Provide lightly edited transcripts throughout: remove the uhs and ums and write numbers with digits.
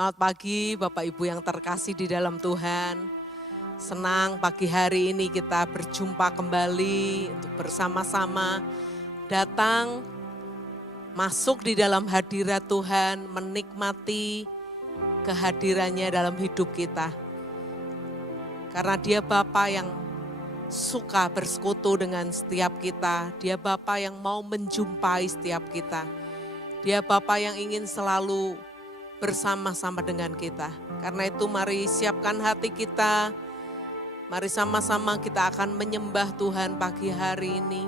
Selamat pagi Bapak Ibu yang terkasih di dalam Tuhan. Senang pagi hari ini kita berjumpa kembali untuk bersama-sama datang masuk di dalam hadirat Tuhan, menikmati kehadirannya dalam hidup kita. Karena Dia Bapa yang suka bersekutu dengan setiap kita, Dia Bapa yang mau menjumpai setiap kita. Dia Bapa yang ingin selalu bersama-sama dengan kita. Karena itu mari siapkan hati kita, mari sama-sama kita akan menyembah Tuhan pagi hari ini.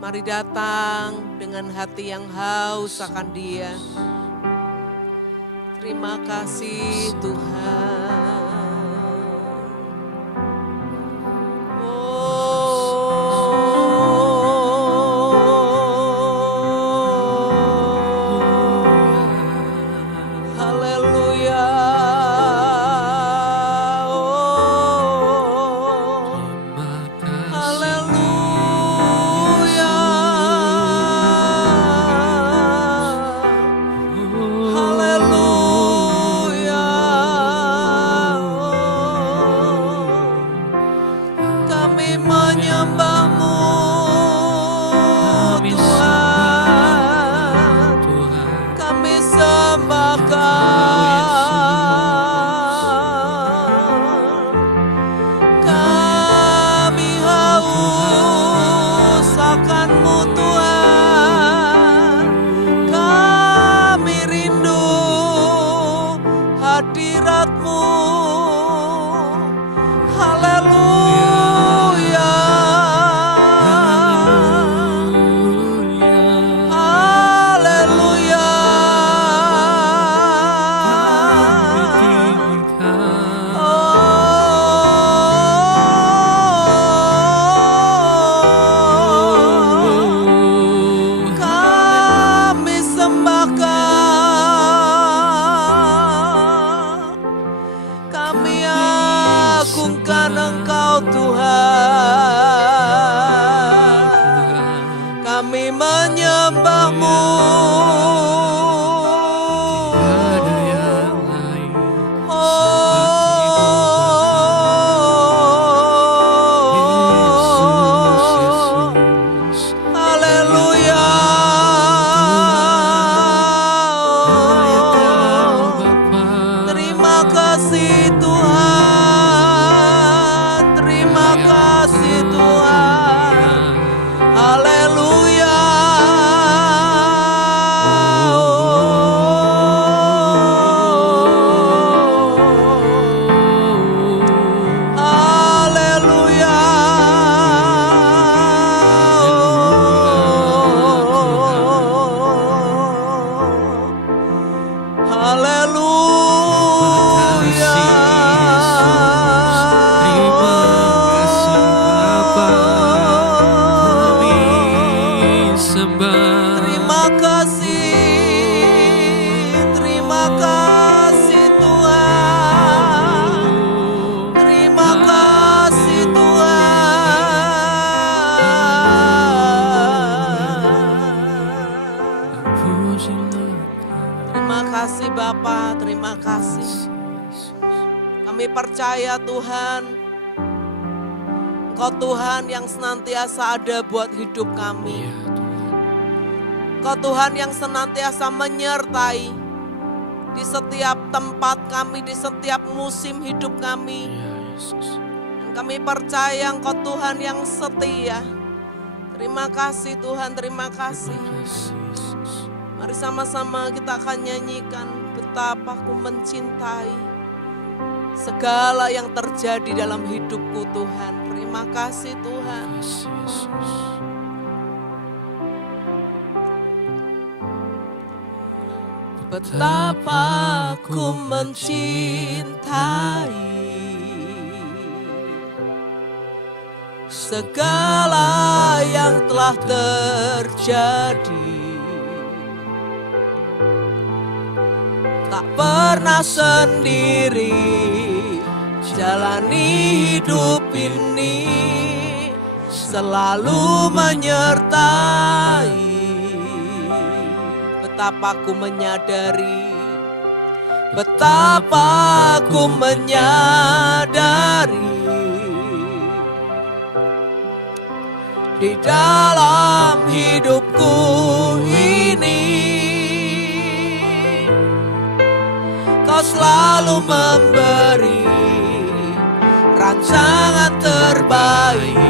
Mari datang dengan hati yang haus akan Dia. Terima kasih Tuhan. Percaya Tuhan, Engkau Tuhan yang senantiasa ada buat hidup kami. Engkau Tuhan yang senantiasa menyertai di setiap tempat kami, di setiap musim hidup kami. Dan kami percaya Engkau Tuhan yang setia. Terima kasih Tuhan, terima kasih. Mari sama-sama kita akan nyanyikan betapa ku mencintai segala yang terjadi dalam hidupku Tuhan. Terima kasih Tuhan. Betapa ku mencintai segala yang telah terjadi. Tak pernah sendiri jalani hidup ini, selalu menyertai. Betapa ku menyadari betapa ku menyadari di dalam hidupku ini Kau selalu memberi rancangan terbaik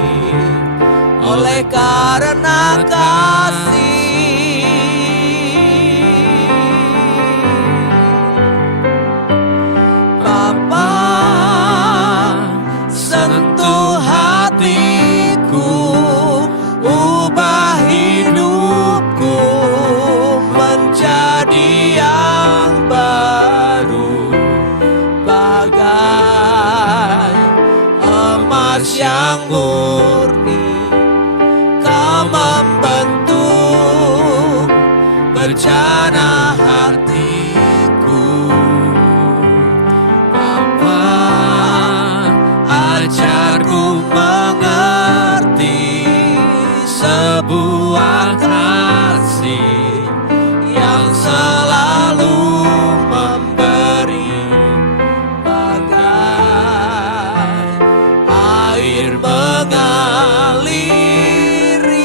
oleh karena kasih. Bapa, sentuh hatiku, ubah hidupku menjadi yang baru, bagai emas yang murni. Kau membentuk bercana hatiku. Bapa, ajarku mengerti sebuah kasih yang selalu memberi, bagai air mengalir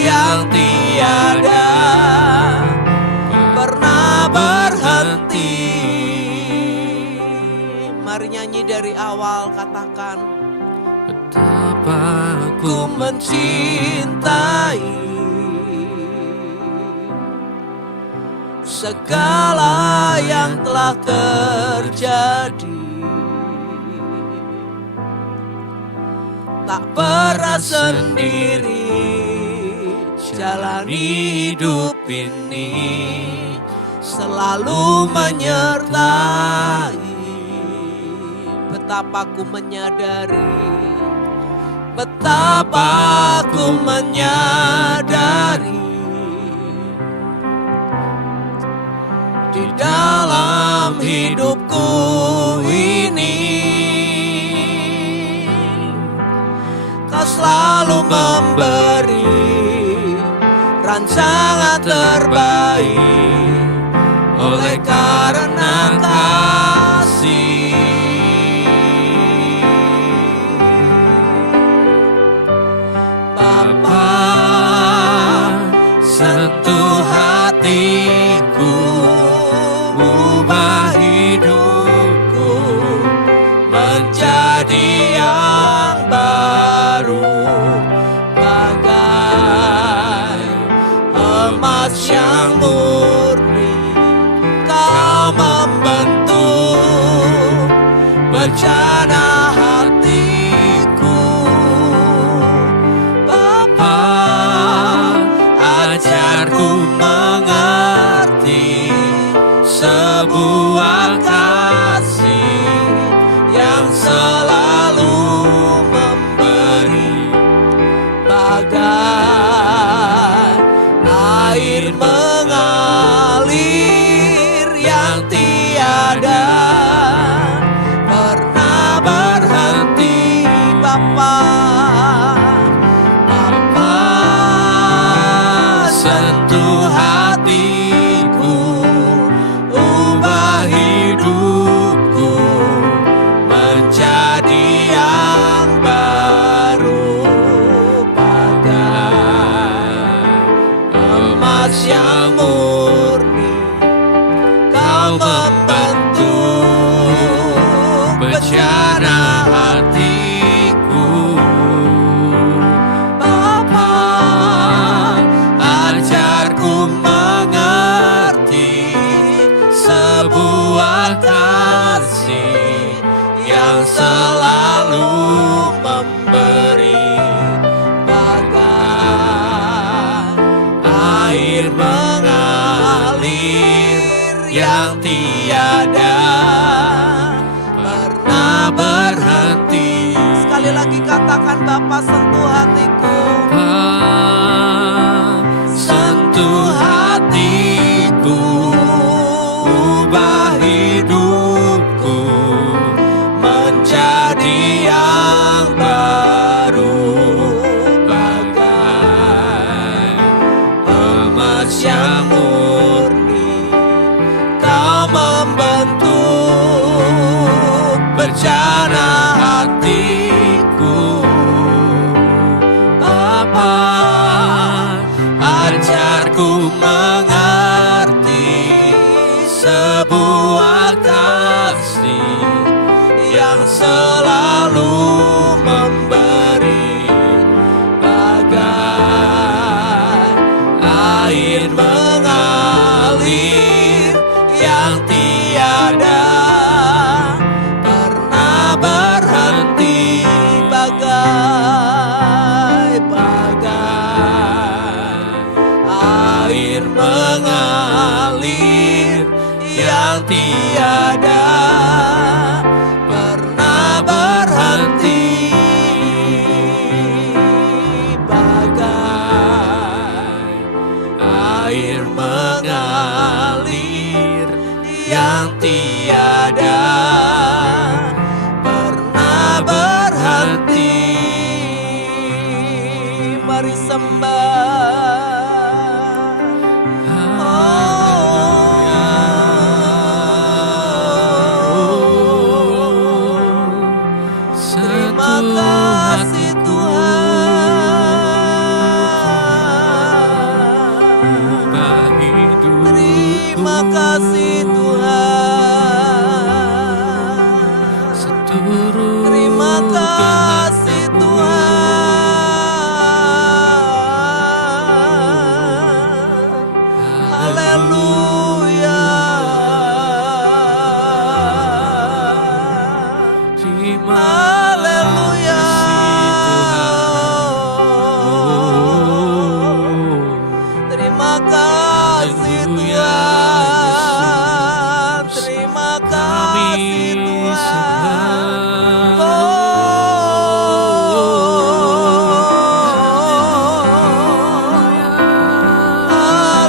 yang tiada pernah berhenti. Mari nyanyi dari awal, katakan betapa ku mencintai segala yang telah terjadi. Tak pernah sendiri jalani hidup ini, selalu menyertai. Betapa ku menyadari, betapa ku menyadari di dalam hidupku ini Kau selalu memberi rancangan terbaik oleh karena kasih. Bapa, sentuh hatiku, ubah hidupku menjadi yang baru, bagai emas yang murni. Kau membentuk bercana hatiku. Bapa, ajarku mengerti sebuah kasih yang selalu memberi, bagai air mengalir yang tiada pernah berhenti. Bapa, Bapa, sentuh hatiku, ubah hidupku menjadi yang baru, bagai emas yang murni. Kau membentuk bercana hatiku. Bapa, ajarku mengerti sebuah kasih yang selalu memberi, bagai air mengalir yang tiada pernah berhenti. Sekali lagi katakan, Bapa, sentuh hatiku. Sentuh hatiku, ubah hidupku menjadi yang baru, bagai emas yang murni. Kau membentuk sebuah kasih yang selalu memberi, bagai air mengalir yang tiada pernah berhenti, bagai air mengalir yang tiada pernah berhenti, bagai air mengalir yang tiada pernah berhenti. Mari sembah. Terima kasih Tuhan, seluruh terima kasih Tuhan, haleluya. Haleluya. Terima kasih Tuhan, terima kasih Tuhan. Haleluya.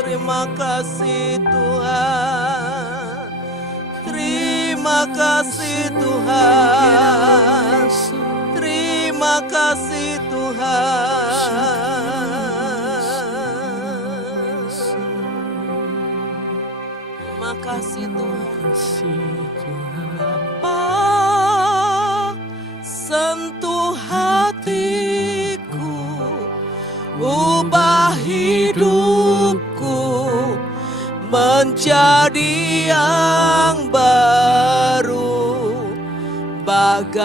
Terima kasih Tuhan, terima kasih Tuhan, terima kasih Tuhan. Terima kasih Tuhan. Bapa, sentuh hatiku, ubah hidupku menjadi yang baru, bagai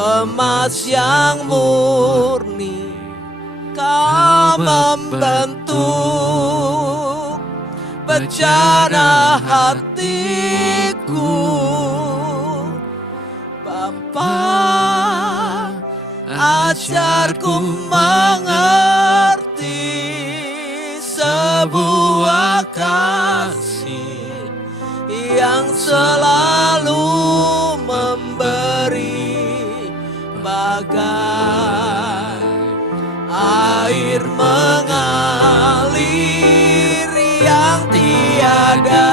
emas yang murni Kau membentuk bejana hatiku. Bapa, ajarku mengerti sebuah kasih yang selalu memberi bagai air mengalir yang tiada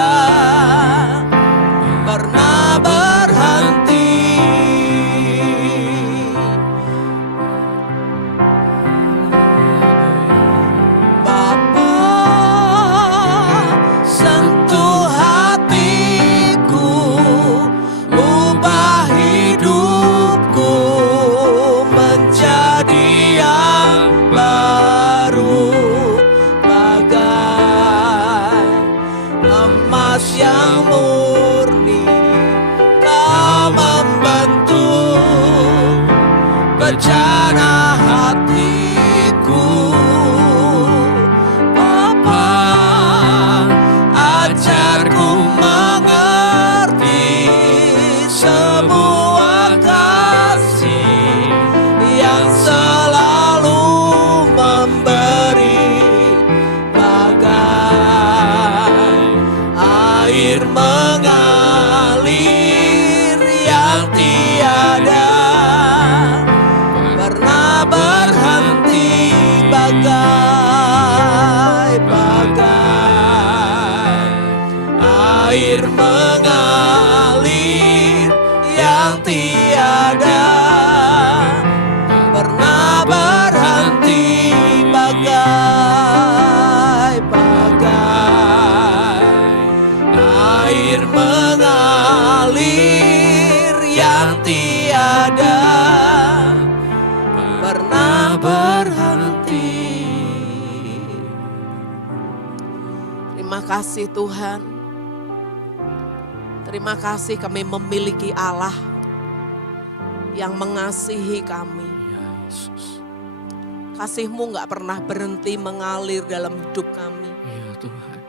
pernah berhenti. Bapa, sentuh hatiku, ubah hidupku menjadi yang baru bagai emas yang murni. Kau membentuk bejana hatiku. Bapa, ajarku mengerti sebuah kasih yang selalu memberi bagai air mengalir yang tiada pernah berhenti, bagai air mengalir yang tiada pernah berhenti, bagai air mengalir yang tiada pernah berhenti. Terima kasih Tuhan. Terima kasih kami memiliki Allah yang mengasihi kami. Kasih-Mu gak pernah berhenti mengalir dalam hidup kami. Ya Tuhan.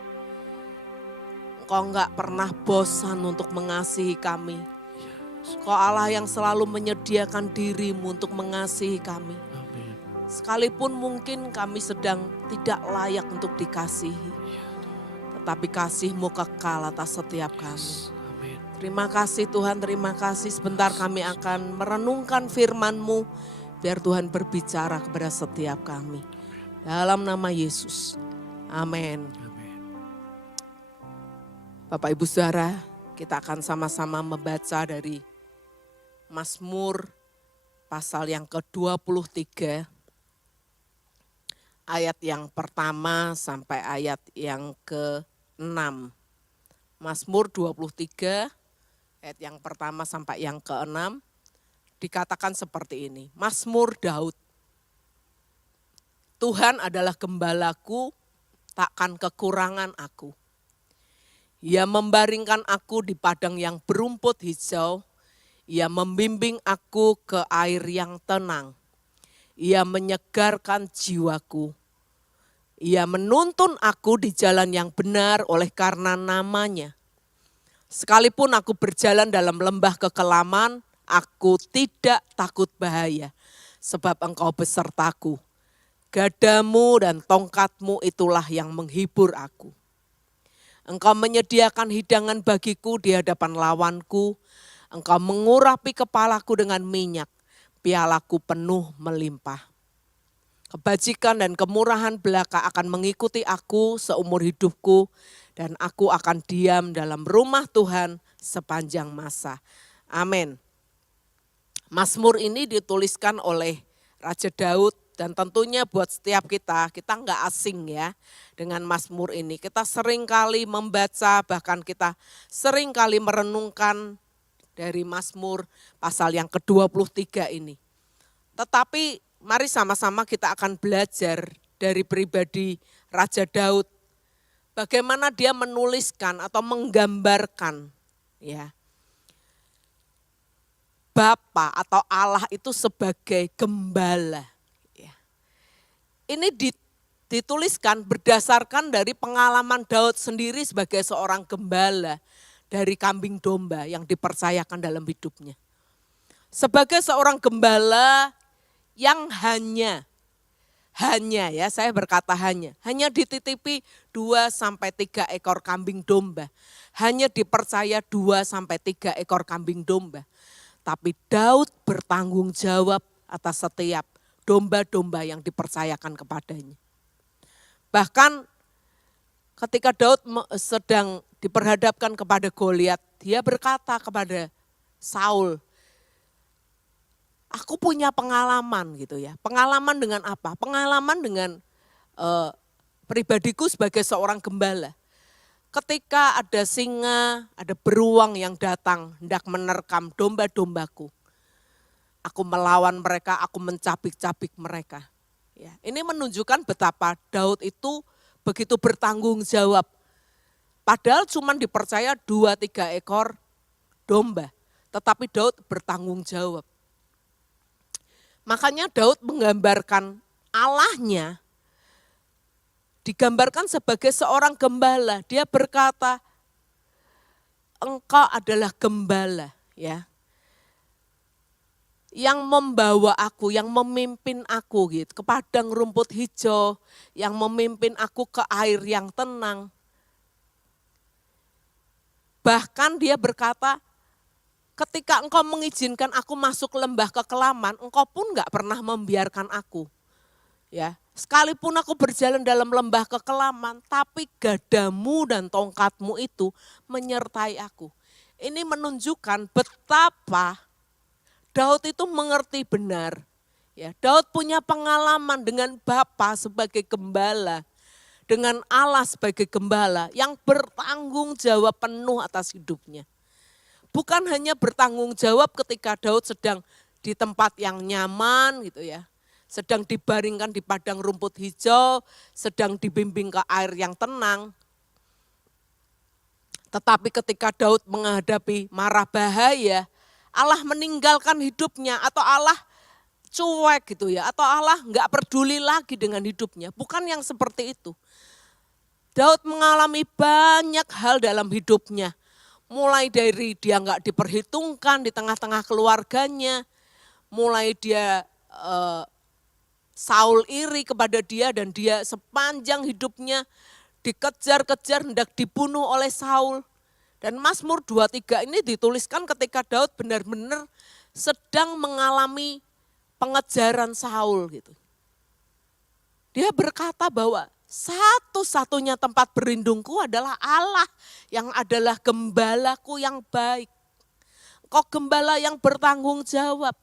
Engkau gak pernah bosan untuk mengasihi kami. Engkau Allah yang selalu menyediakan diri-Mu untuk mengasihi kami. Amin. Sekalipun mungkin kami sedang tidak layak untuk dikasihi. Tetapi kasih-Mu kekal atas setiap kami. Terima kasih Tuhan, terima kasih. Sebentar kami akan merenungkan firman-Mu. Biar Tuhan berbicara kepada setiap kami. Dalam nama Yesus. Amin. Bapak Ibu Saudara, kita akan sama-sama membaca dari Mazmur pasal yang ke-23. Ayat yang pertama sampai ayat yang ke-6. Mazmur 23, ayat yang pertama sampai yang ke-6. Dikatakan seperti ini, Mazmur Daud. Tuhan adalah gembalaku, takkan kekurangan aku. Ia membaringkan aku di padang yang berumput hijau. Ia membimbing aku ke air yang tenang. Ia menyegarkan jiwaku. Ia menuntun aku di jalan yang benar oleh karena namanya. Sekalipun aku berjalan dalam lembah kekelaman, aku tidak takut bahaya, sebab Engkau besertaku. Gadamu dan tongkatmu itulah yang menghibur aku. Engkau menyediakan hidangan bagiku di hadapan lawanku. Engkau mengurapi kepalaku dengan minyak, pialaku penuh melimpah. Kebajikan dan kemurahan belaka akan mengikuti aku seumur hidupku, dan aku akan diam dalam rumah Tuhan sepanjang masa. Amin. Mazmur ini dituliskan oleh Raja Daud, dan tentunya buat setiap kita nggak asing ya dengan Mazmur ini. Kita sering kali membaca, bahkan kita sering kali merenungkan dari Mazmur pasal yang ke-23 ini. Tetapi mari sama-sama kita akan belajar dari pribadi Raja Daud. Bagaimana dia menuliskan atau menggambarkan ya Bapa atau Allah itu sebagai gembala. Ya. Ini dituliskan berdasarkan dari pengalaman Daud sendiri sebagai seorang gembala dari kambing domba yang dipercayakan dalam hidupnya. Sebagai seorang gembala yang hanya ya saya berkata hanya dititipi 2-3 ekor kambing domba. Hanya dipercaya 2-3 ekor kambing domba. Tapi Daud bertanggung jawab atas setiap domba-domba yang dipercayakan kepadanya. Bahkan ketika Daud sedang diperhadapkan kepada Goliat, dia berkata kepada Saul, aku punya pengalaman gitu ya. Pengalaman dengan apa? Pengalaman dengan pribadiku sebagai seorang gembala. Ketika ada singa, ada beruang yang datang hendak menerkam domba-dombaku. Aku melawan mereka, aku mencabik-cabik mereka. Ya, ini menunjukkan betapa Daud itu begitu bertanggung jawab. Padahal cuma dipercaya 2-3 ekor domba. Tetapi Daud bertanggung jawab. Makanya Daud menggambarkan Allahnya, digambarkan sebagai seorang gembala. Dia berkata, engkau adalah gembala ya. Yang membawa aku, yang memimpin aku gitu ke padang rumput hijau, yang memimpin aku ke air yang tenang. Bahkan dia berkata, ketika engkau mengizinkan aku masuk lembah kekelaman, engkau pun gak pernah membiarkan aku. Ya, sekalipun aku berjalan dalam lembah kekelaman, tapi gadamu dan tongkatmu itu menyertai aku. Ini menunjukkan betapa Daud itu mengerti benar. Ya, Daud punya pengalaman dengan Bapa sebagai gembala, dengan Allah sebagai gembala yang bertanggung jawab penuh atas hidupnya. Bukan hanya bertanggung jawab ketika Daud sedang di tempat yang nyaman gitu ya. Sedang dibaringkan di padang rumput hijau, sedang dibimbing ke air yang tenang. Tetapi ketika Daud menghadapi mara bahaya, Allah meninggalkan hidupnya atau Allah cuek gitu ya. Atau Allah enggak peduli lagi dengan hidupnya. Bukan yang seperti itu. Daud mengalami banyak hal dalam hidupnya. Mulai dari dia enggak diperhitungkan di tengah-tengah keluarganya. Mulai dia Saul iri kepada dia dan dia sepanjang hidupnya dikejar-kejar hendak dibunuh oleh Saul. Dan Mazmur 23 ini dituliskan ketika Daud benar-benar sedang mengalami pengejaran Saul gitu. Dia berkata bahwa satu-satunya tempat berlindungku adalah Allah yang adalah gembalaku yang baik. Engkau gembala yang bertanggung jawab,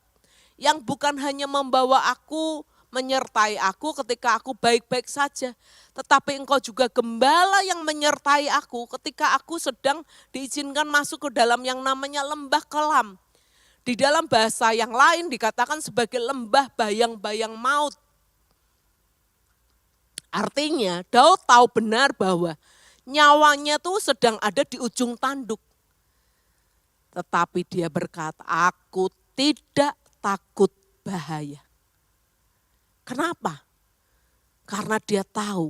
yang bukan hanya membawa aku, menyertai aku ketika aku baik-baik saja. Tetapi engkau juga gembala yang menyertai aku ketika aku sedang diizinkan masuk ke dalam yang namanya lembah kelam. Di dalam bahasa yang lain dikatakan sebagai lembah bayang-bayang maut. Artinya Daud tahu benar bahwa nyawanya tuh sedang ada di ujung tanduk. Tetapi dia berkata, aku tidak takut bahaya. Kenapa? Karena dia tahu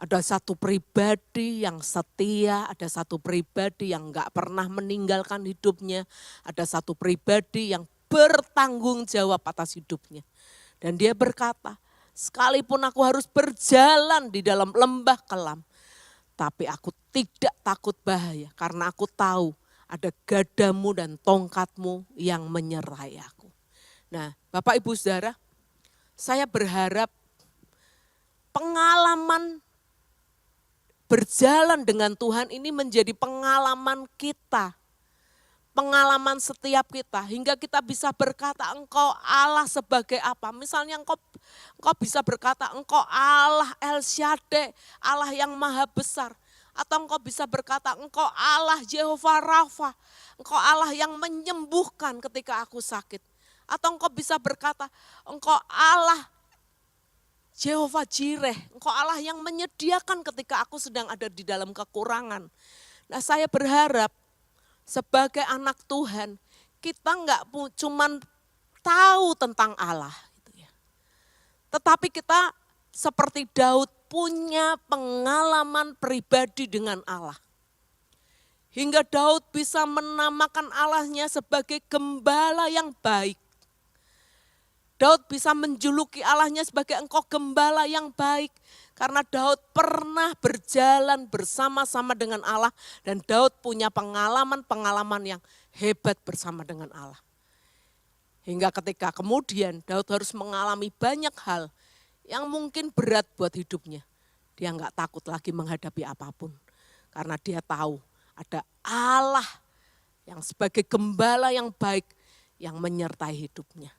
ada satu pribadi yang setia, ada satu pribadi yang enggak pernah meninggalkan hidupnya, ada satu pribadi yang bertanggung jawab atas hidupnya. Dan dia berkata, sekalipun aku harus berjalan di dalam lembah kelam, tapi aku tidak takut bahaya karena aku tahu ada gadamu dan tongkatmu yang menyertai aku. Nah, Bapak Ibu Saudara, saya berharap pengalaman berjalan dengan Tuhan ini menjadi pengalaman kita. Pengalaman setiap kita hingga kita bisa berkata engkau Allah sebagai apa. Misalnya engkau bisa berkata engkau Allah El Shaddai, Allah yang maha besar. Atau engkau bisa berkata engkau Allah Jehovah Rafa, engkau Allah yang menyembuhkan ketika aku sakit. Atau engkau bisa berkata, engkau Allah Jehovah Jireh, engkau Allah yang menyediakan ketika aku sedang ada di dalam kekurangan. Nah, saya berharap sebagai anak Tuhan, kita nggak cuman tahu tentang Allah, gitu ya. Tetapi kita seperti Daud punya pengalaman pribadi dengan Allah. Hingga Daud bisa menamakan Allahnya sebagai gembala yang baik. Daud bisa menjuluki Allahnya sebagai Engkau gembala yang baik. Karena Daud pernah berjalan bersama-sama dengan Allah. Dan Daud punya pengalaman-pengalaman yang hebat bersama dengan Allah. Hingga ketika kemudian Daud harus mengalami banyak hal yang mungkin berat buat hidupnya. Dia enggak takut lagi menghadapi apapun. Karena dia tahu ada Allah yang sebagai gembala yang baik yang menyertai hidupnya.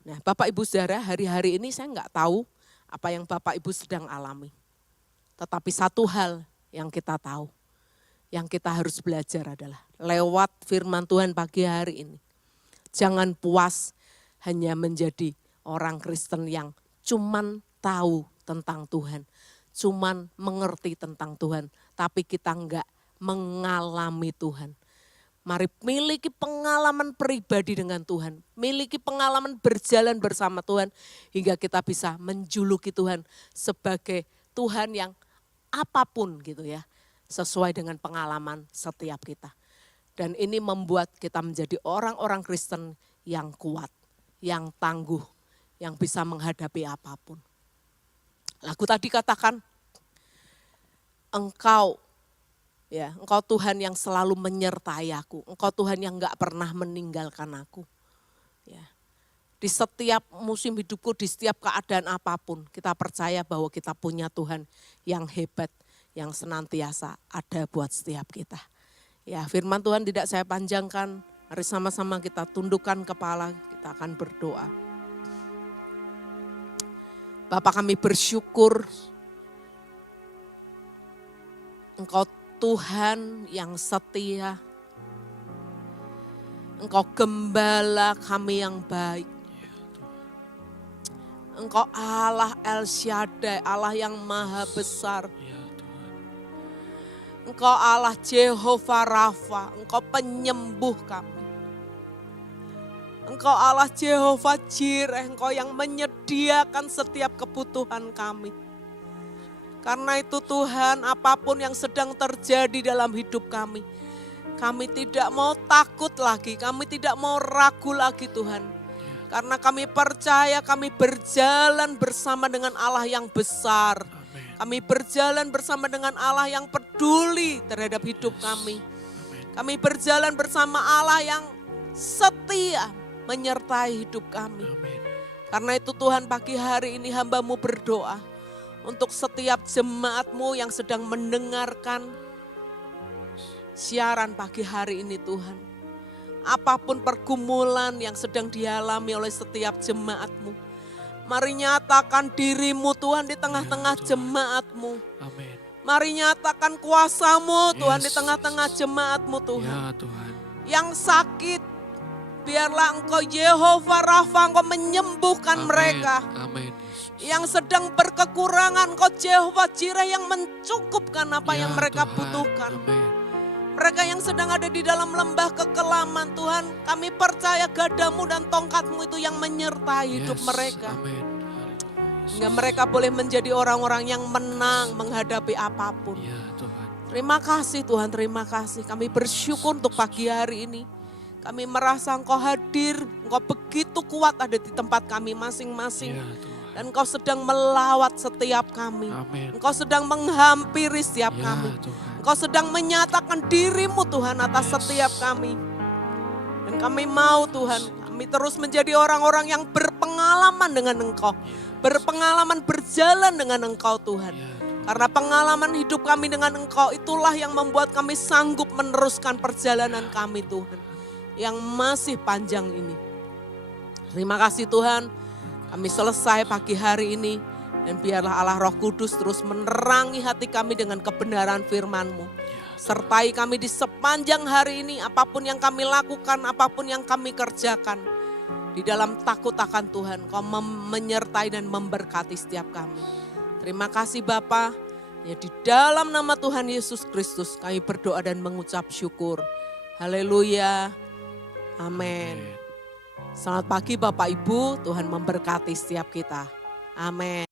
Nah, Bapak Ibu Saudara, hari-hari ini saya enggak tahu apa yang Bapak Ibu sedang alami. Tetapi satu hal yang kita tahu, yang kita harus belajar adalah lewat firman Tuhan pagi hari ini. Jangan puas hanya menjadi orang Kristen yang cuman tahu tentang Tuhan, cuman mengerti tentang Tuhan, tapi kita enggak mengalami Tuhan. Mari miliki pengalaman pribadi dengan Tuhan, miliki pengalaman berjalan bersama Tuhan, hingga kita bisa menjuluki Tuhan sebagai Tuhan yang apapun gitu ya, sesuai dengan pengalaman setiap kita. Dan ini membuat kita menjadi orang-orang Kristen yang kuat, yang tangguh, yang bisa menghadapi apapun. Lagu tadi katakan, Engkau Tuhan yang selalu menyertai aku, Engkau Tuhan yang gak pernah meninggalkan aku. Ya. Di setiap musim hidupku, di setiap keadaan apapun, kita percaya bahwa kita punya Tuhan yang hebat, yang senantiasa ada buat setiap kita. Ya, firman Tuhan tidak saya panjangkan, mari sama-sama kita tundukkan kepala, kita akan berdoa. Bapa, kami bersyukur Engkau Tuhan yang setia, Engkau gembala kami yang baik. Engkau Allah El Shaddai, Allah yang maha besar. Engkau Allah Jehovah Rafa, Engkau penyembuh kami. Engkau Allah Jehovah Jireh, Engkau yang menyediakan setiap kebutuhan kami. Karena itu Tuhan, apapun yang sedang terjadi dalam hidup kami tidak mau takut lagi, kami tidak mau ragu lagi Tuhan. Karena kami percaya kami berjalan bersama dengan Allah yang besar. Kami berjalan bersama dengan Allah yang peduli terhadap hidup kami. Kami berjalan bersama Allah yang setia menyertai hidup kami. Karena itu Tuhan, pagi hari ini hamba-Mu berdoa untuk setiap jemaat-Mu yang sedang mendengarkan siaran pagi hari ini Tuhan. Apapun pergumulan yang sedang dialami oleh setiap jemaat-Mu, mari nyatakan diri-Mu Tuhan di tengah-tengah jemaat-Mu. Amin. Mari nyatakan kuasa-Mu Tuhan di tengah-tengah jemaat-Mu Tuhan. Ya Tuhan. Yang sakit, biarlah Engkau Jehovah Rafa, Engkau menyembuhkan mereka. Amin. Yang sedang berkekurangan, Engkau Jehovah Jireh yang mencukupkan apa yang mereka butuhkan. Amin. Mereka yang sedang ada di dalam lembah kekelaman Tuhan, kami percaya gadamu dan tongkatmu itu yang menyertai hidup mereka. Amin. Hingga mereka boleh menjadi orang-orang yang menang menghadapi apapun. Ya Tuhan. Terima kasih Tuhan, terima kasih. Kami bersyukur untuk pagi hari ini. Kami merasa Engkau hadir, Engkau begitu kuat ada di tempat kami masing-masing. Ya Tuhan. Dan Engkau sedang melawat setiap kami. Amin. Engkau sedang menghampiri setiap Ya kami. Tuhan. Engkau sedang menyatakan diri-Mu Tuhan atas setiap kami. Dan kami mau Tuhan, kami terus menjadi orang-orang yang berpengalaman dengan Engkau. Berpengalaman berjalan dengan Engkau Tuhan. Karena pengalaman hidup kami dengan Engkau itulah yang membuat kami sanggup meneruskan perjalanan kami Tuhan. Yang masih panjang ini. Terima kasih Tuhan, kami selesai pagi hari ini. Dan biarlah Allah Roh Kudus terus menerangi hati kami dengan kebenaran firman-Mu. Sertai kami di sepanjang hari ini, apapun yang kami lakukan, apapun yang kami kerjakan. Di dalam takut akan Tuhan, Kau menyertai dan memberkati setiap kami. Terima kasih Bapa. Ya, di dalam nama Tuhan Yesus Kristus kami berdoa dan mengucap syukur. Haleluya. Amin. Selamat pagi Bapak Ibu, Tuhan memberkati setiap kita. Amin.